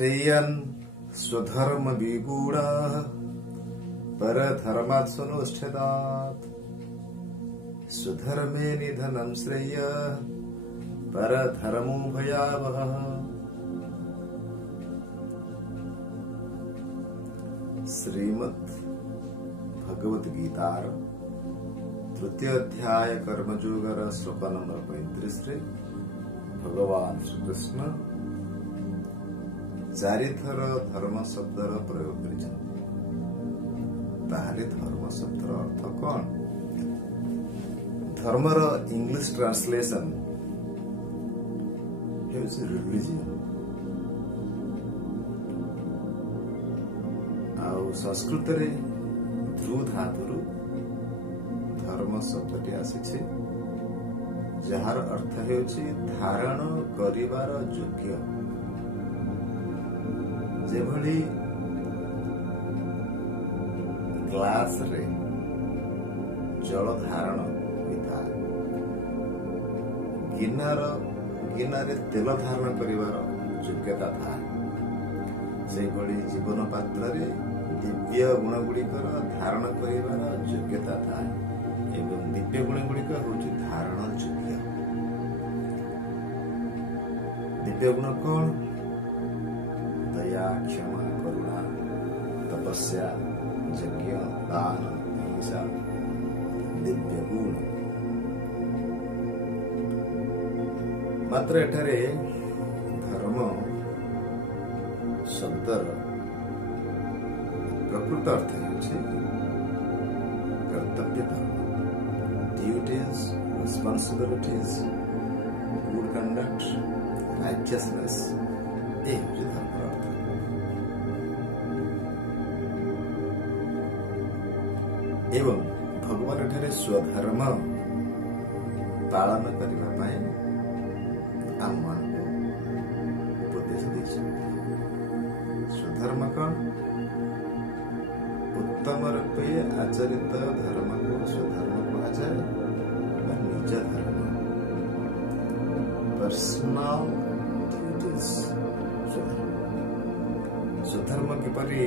श्रेयन् स्वधर्म विगूढ़ परधर्मात्सनुष्ठितात् स्वधर्मे निधनं श्रेय परधर्मो भयावहः। श्रीमद् भगवद गीतार तृतीय अध्याय कर्मयोगर श्लोक नंबर 35 रे भगवान श्रीकृष्ण चारिथर धर्म शब्दर प्रयोग करिछन्ति। ताहले धर्म शब्दर अर्थ कौन? धर्मर इंग्लिश ट्रांसलेशन हेउछि रिलीजियन। आउ संस्कृत रे ध्रु धातुरु धर्म शब्दटी आसीछि, जहार अर्थ हेउछि धारण करिवार योग्य। जेभली ग्लास रे जल धारण होइता, गिनारे तेल धारण करिवार योग्यता था, से भली जीवन पात्र रे दिव्य गुण गुड़िकर धारण करिवार योग्यता था एवं दिव्य गुण गुड़िक होछि धारण योग्य। दिव्य गुण कौन? दया, क्षमा, करुणा, तपस्या, यज्ञ, दान, अहिंसा दिव्य गुण। मात्र एठारे धर्म शब्दर प्रकृत अर्थ है कर्तव्य धर्म, duties, responsibilities, good conduct, righteousness, ये हूँ धर्म अर्थ। एवं भगवान एठारे स्वधर्म पालन करने आम मान उपदेश देइछन्ति। स्वधर्म कौन? उत्तम रूपे आचरित धर्म को स्वधर्म कहा जाए। निज धर्म, पर्सनल ड्यूटीज स्वधर्म किपरि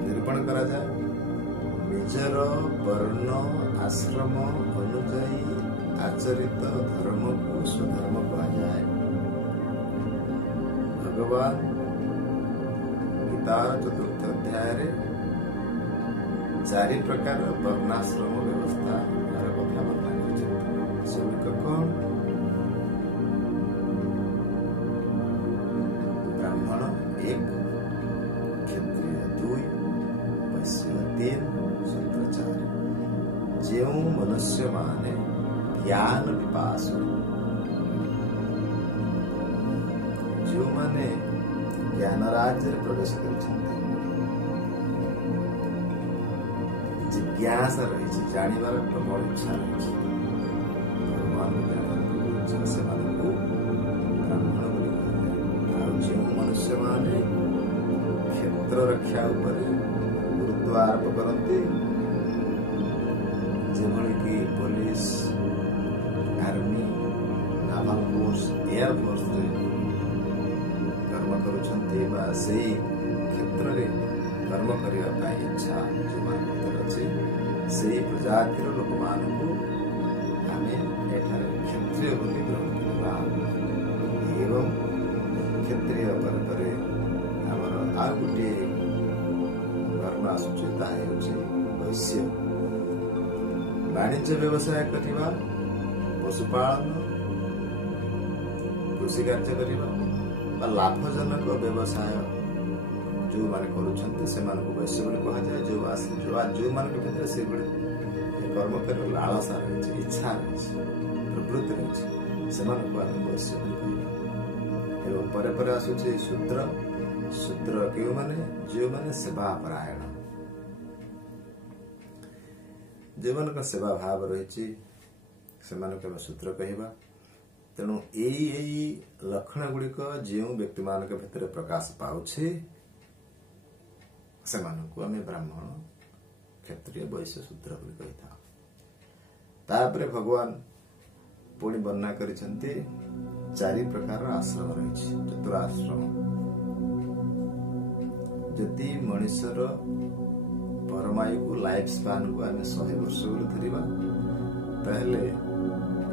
निरूपण करा जाए? निजर वर्ण आश्रम अनुजाई आचरित धर्म को स्वधर्म कहा जाए। भगवान गीतार चतुर्थ अध्याय रे चारि प्रकार वर्णाश्रम व्यवस्था कथा वर्णना करछन्ति। सेगुड़िक कौन? ब्राह्मण 1, क्षत्रिय 2, वैश्य 3, शूद्र 4। जो मनुष्य माने ज्ञान पिपासु, जो माने ज्ञान राज्य प्रवेश करछन्ति, जिज्ञासा रही, जानिबार प्रबल इच्छा रही, भगवान से ब्राह्मण बोली कहा। जो मनुष्य माने क्षेत्र रक्षा उपरे गुरुत्व आरोप करते, जेभली कि police, army, naval force, air force रे कर्म करुछन्ति बा सेई क्षेत्र रे कर्म करिया पाई इच्छा जो मान अछि, सेई प्रजातिर लोक मानकु आमे एठारे क्षत्रिय बोली ग्रहण करबा। एवं क्षत्रिय पर हमर आ गुटे वर्ण आसुछि, ताहे अछि वैश्य। वाणिज्य व्यवसाय करिबा, पशुपालन, कृषि कार्य करिबा बा लाभजनक व्यवसाय जो माने करुछन्ति सेमानकु वैश्य बोली कहा जाए। जो मानक भितर से कर्म कर लालसा रही, इच्छा रही, प्रवृत्ति रही, सेमानकु आमे वैश्य बोली कहिबा। एवं परे परे आसुछि शूद्र। शूद्र केउ माने? जो माने सेवा परायण, जो मानक सेवा भाव रही, सेमानकु आमे शूद्र कहिबा। तेणु एई लक्षण गुड़िक जो व्यक्ति मानक भितर प्रकाश पाउछि, सेमानकु आमे ब्राह्मण, क्षत्रिय, वैश्य, शूद्र बोली कहिथा। तापरे भगवान पुणी वर्णना करिसेंती चारि प्रकार आश्रम रही, चतुराश्रम। ଯଦି ମଣିଷର ପରମାୟୁକୁ ଲାଇଫ ସ୍ପାନକୁ ଆମେ 100 ବର୍ଷ ବୋଲି ଧରିବା, ତାହେଲେ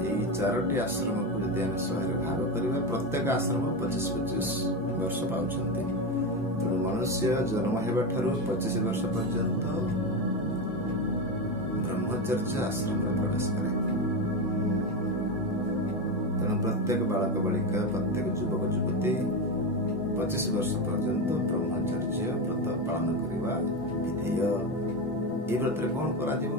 ଏଇ 4ଟି ଆଶ୍ରମକୁ ଯଦି ଆମେ 100ରେ ଭାଗ କରିବା, ପ୍ରତ୍ୟେକ ଆଶ୍ରମ 25-25 ବର୍ଷ ପାଉଛନ୍ତି। ତେଣୁ ମନୁଷ୍ୟ ଜନ୍ମ ହେବା ଠାରୁ 25 ବର୍ଷ ପର୍ଯ୍ୟନ୍ତ ବ୍ରହ୍ମଚର୍ଯ୍ୟ ଆଶ୍ରମରେ ପ୍ରବେଶ କରେ। ତେଣୁ ପ୍ରତ୍ୟେକ ବାଳକ ବାଳିକା, ପ୍ରତ୍ୟେକ ଯୁବକ ଯୁବତୀ 25 ବର୍ଷ ପର୍ଯ୍ୟନ୍ତ ବ୍ରହ୍ମଚର୍ଯ୍ୟ ବ୍ରତ ପାଳନ କରିବା ବିଧେୟ। এই ବ୍ରତରେ କଣ କରାଯିବ?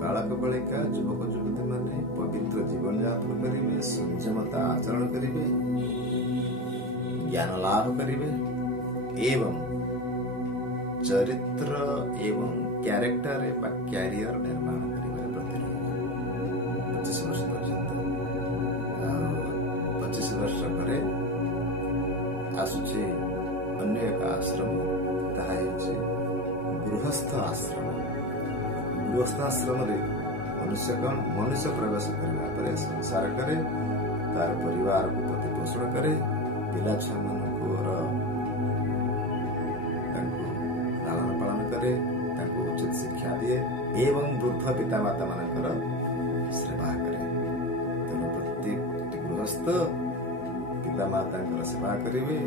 ବାଳକ ବାଳିକା, ଯୁବକ ଯୁବତୀ ମାନେ ପବିତ୍ର ଜୀବନ ଯାପନ କରିବେ, ସଂଯମତା ଆଚରଣ କରିବେ, ଜ୍ଞାନ ଲାଭ କରିବେ ଏବଂ ଚରିତ୍ର ଏବଂ କ୍ୟାରେକ୍ଟର ବା କ୍ୟାରିୟର ନିର୍ମାଣ କରିବାରେ ବ୍ରତୀ ରହିବେ 25 ବର୍ଷ ପର୍ଯ୍ୟନ୍ତ। ଆଉ 25 ବର୍ଷ ପରେ ଆସୁଛି ଅନ୍ୟ ଏକ ଆଶ୍ରମ, ତାହା ହେଉଛି ଗୃହସ୍ଥ ଆଶ୍ରମ। ଗୃହସ୍ଥ ଆଶ୍ରମରେ ମନୁଷ୍ୟ ପ୍ରବେଶ କରିବା ପରେ ସଂସାର କରେ, ତାର ପରିବାରକୁ ପ୍ରତିପୋଷଣ କରେ, ପିଲା ଛୁଆମାନଙ୍କର ତାଙ୍କୁ ଲାଳନ ପାଳନ କରେ, ତାଙ୍କୁ ଉଚିତ ଶିକ୍ଷା ଦିଏ ଏବଂ ବୃଦ୍ଧ ପିତାମାତା ମାନଙ୍କର ସେବା କରେ। ତେଣୁ ପ୍ରତ୍ୟେକଟି ଗୃହସ୍ଥ ପିତାମାତାଙ୍କର ସେବା କରିବେ,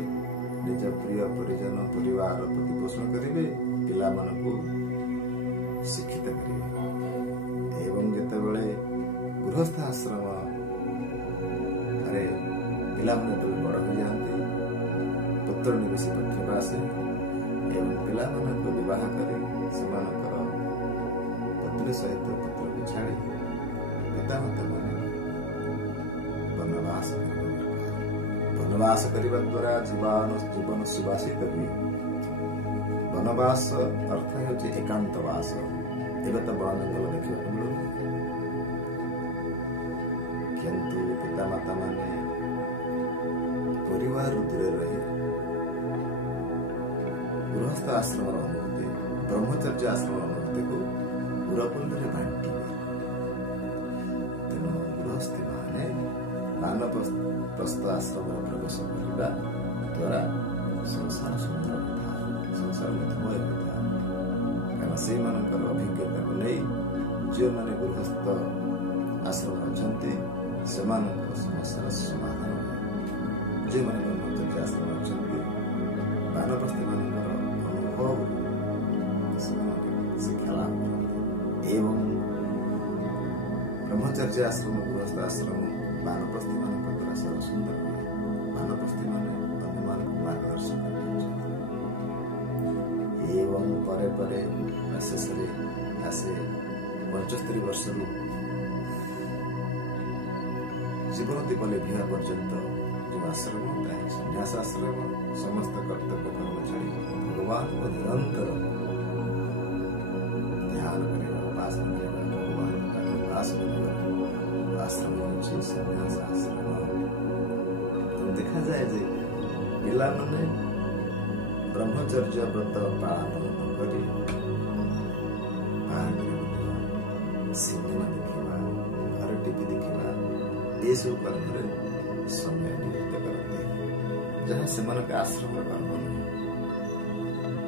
ନିଜ ପ୍ରିୟ ପରିଜନ ପରିବାର ପ୍ରତିପୋଷଣ କରିବେ, ପିଲାମାନଙ୍କୁ ଶିକ୍ଷିତ କରିବେ। ଏବଂ ଯେତେବେଳେ ଗୃହସ୍ଥ ଆଶ୍ରମରେ ପିଲାମାନେ ଯେତେବେଳେ ବଡ଼ ହୋଇଯାଆନ୍ତି, ପୁତ୍ର ନିବେଶୀ ପତ୍ରିକା ଆସେ ଏବଂ ପିଲାମାନଙ୍କୁ ବିବାହ କରି ସେମାନଙ୍କର ପତ୍ନୀ ସହିତ ପୁତ୍ରକୁ ଛାଡ଼ି ପିତାମାତା ମାନେ ବନବାସ କରିବା। ବନବାସ କରିବା ଦ୍ୱାରା ଜୀବନ ସୁବାସିତ ହୁଏ। ବନବାସ ଅର୍ଥ ହେଉଛି ଏକାନ୍ତବାସ। ଏବେ ତ ବଣ ଜଙ୍ଗଲ ଦେଖିବାକୁ ମିଳୁନି, କିନ୍ତୁ ପିତାମାତା ମାନେ ପରିବାରରୁ ଦୂରରେ ରହି ଗୃହସ୍ଥ ଆଶ୍ରମର ଅନୁଭୂତି, ବ୍ରହ୍ମଚର୍ଯ୍ୟ ଆଶ୍ରମର ଅନୁଭୂତିକୁ ଗୁରୁକୁଳରେ ବାଣ୍ଟିବେ। ତେଣୁ ଗୃହସ୍ଥୀ ମାନେ ବାନପ୍ରସ୍ଥ ଆଶ୍ରମରେ ପ୍ରବେଶ କରିବା ଦ୍ୱାରା ସଂସାର ସୁନ୍ଦର କଥା, ସଂସାର ମଧୁମୟ କଥା। କାରଣ ସେଇମାନଙ୍କର ଅଭିଜ୍ଞତାକୁ ନେଇ ଯେଉଁମାନେ ଗୃହସ୍ଥ ଆଶ୍ରମରେ ଅଛନ୍ତି ସେମାନଙ୍କର ସମସ୍ୟାର ସମାଧାନ ହୁଏ। ଯେଉଁମାନେ ବ୍ରହ୍ମଚର୍ଯ୍ୟ ଆଶ୍ରମରେ ଅଛନ୍ତି ବାନପ୍ରସ୍ଥୀ ମାନଙ୍କର ଅନୁଭବରୁ ସେମାନେ ଶିକ୍ଷା ଲାଭ କରନ୍ତି। ଏବଂ ବ୍ରହ୍ମଚର୍ଯ୍ୟ ଆଶ୍ରମ, ଗୃହସ୍ଥ ଆଶ୍ରମ ବାନପ୍ରସ୍ଥୀ ମାନଙ୍କ ଦ୍ୱାରା ସର୍ବ ସୁନ୍ଦର ହୁଏ। ବାନପ୍ରସ୍ଥୀ ମାନେ ଅନ୍ୟମାନଙ୍କୁ ମାର୍ଗଦର୍ଶନ କରିଥାନ୍ତି ଏବଂ ପରେ ପରେ ଶେଷରେ ଆସେ 75 ବର୍ଷରୁ ଜୀବନ ଦୀପ ଲିଭିବା ପର୍ଯ୍ୟନ୍ତ ଯେଉଁ ଆଶ୍ରମ, ତାହା ସନ୍ନ୍ୟାସ ଆଶ୍ରମ। ସମସ୍ତ କର୍ତ୍ତବ୍ୟ କର୍ମ ଛାଡ଼ି ଭଗବାନଙ୍କୁ ନିରନ୍ତର ଧ୍ୟାନ କରିବା, ଉପାସନା କରିବା, ଭଗବାନଙ୍କ ପାଖରେ ବାସ କରିବା ଆଶ୍ରମ ହେଉଛି ସନ୍ନ୍ୟାସ ଆଶ୍ରମ। ଦେଖାଯାଏ ଯେ ପିଲାମାନେ ବ୍ରହ୍ମଚର୍ଯ୍ୟ ବ୍ରତ ପାଳନ କରି ବାହାରେ ବୁଲିବା, ସିନେମା ଦେଖିବା, ଘରେ ଟିଭି ଦେଖିବା, ଏସବୁ କର୍ମରେ ସମୟ ନିୟୋଜିତ କରନ୍ତି, ଯାହା ସେମାନଙ୍କ ଆଶ୍ରମର କର୍ମ ନୁହେଁ।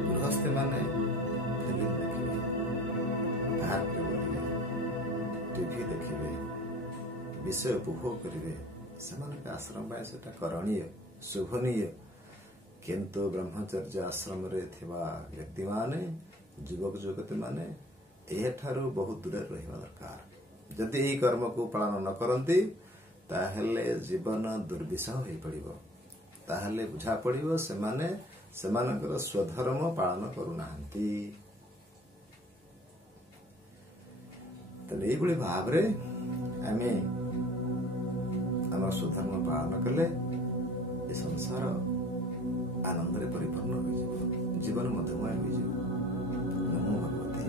ଗୃହସ୍ଥୀ ମାନେ ଫିଲ୍ମ ଦେଖିବେ, ପାର୍କରେ ବୁଲିବେ, ଟିଭି ଦେଖିବେ, ବିଷୟ ଉପଭୋଗ କରିବେ, ସେମାନଙ୍କ ଆଶ୍ରମ ପାଇଁ ସେଟା କରଣୀୟ, ଶୋଭନୀୟ। କିନ୍ତୁ ବ୍ରହ୍ମଚର୍ଯ୍ୟ ଆଶ୍ରମରେ ଥିବା ବ୍ୟକ୍ତିମାନେ, ଯୁବକ ଯୁବତୀ ମାନେ ଏହାଠାରୁ ବହୁତ ଦୂରରେ ରହିବା ଦରକାର। ଯଦି ଏହି କର୍ମକୁ ପାଳନ ନ କରନ୍ତି ତାହେଲେ ଜୀବନ ଦୁର୍ବିସହ ହୋଇପଡ଼ିବ। ତାହେଲେ ବୁଝା ପଡ଼ିବ ସେମାନେ ସେମାନଙ୍କର ସ୍ୱଧର୍ମ ପାଳନ କରୁନାହାନ୍ତି। ତେଣୁ ଏଇଭଳି ଭାବରେ ଆମେ ଆମର ସ୍ୱଧର୍ମ ପାଳନ କଲେ ଏ ସଂସାର ଆନନ୍ଦରେ ପରିପୂର୍ଣ୍ଣ ହୋଇଯିବ, ଜୀବନ ମଧୁମୟ ହୋଇଯିବ। ନମୋ ଭଗବତେ।